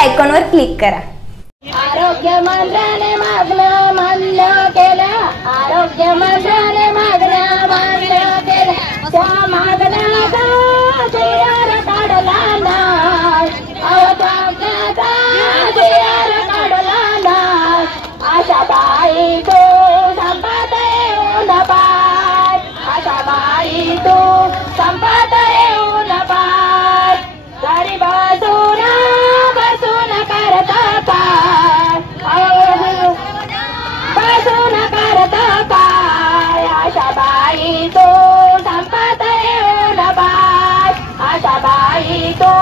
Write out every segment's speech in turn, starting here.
आयकॉनवर क्लिक करा. आरोग्य मंत्र्याने मागण्या मान्य केल्या, आरोग्य मंत्र्याने मागण्या मान्य केल्या, त्या मागण्याचा शेअर काढला नाही, अवकाशाचा शेअर काढला नाही. आशाबाई तू संपत येऊन पाय, आशाबाई तू संपत येऊन पाय. घरी बसून बसून करता काय, बसून करता काय. आशाबाई तू संपत येऊन पाय, आशाबाई तू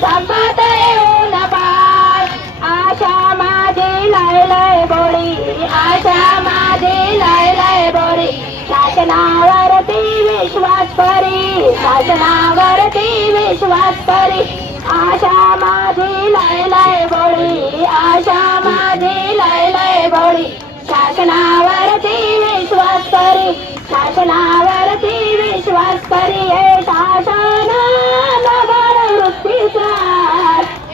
संपत येऊन पाय. आशा माझी लय लय बोली, आशा माझी लय लय बोली. शासनावरती विश्वास करी, शासनावरती विश्वास करी. आशा माझी लय लय बोली, आशा माझी लय लय बोली. शासनावरती विश्वास करी, शासनावरती विश्वास करी. हे शासनाला बळ वृत्तीचा,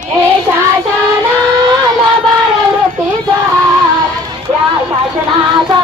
हे शासनाला बळ वृत्तीचा. या शासनाचा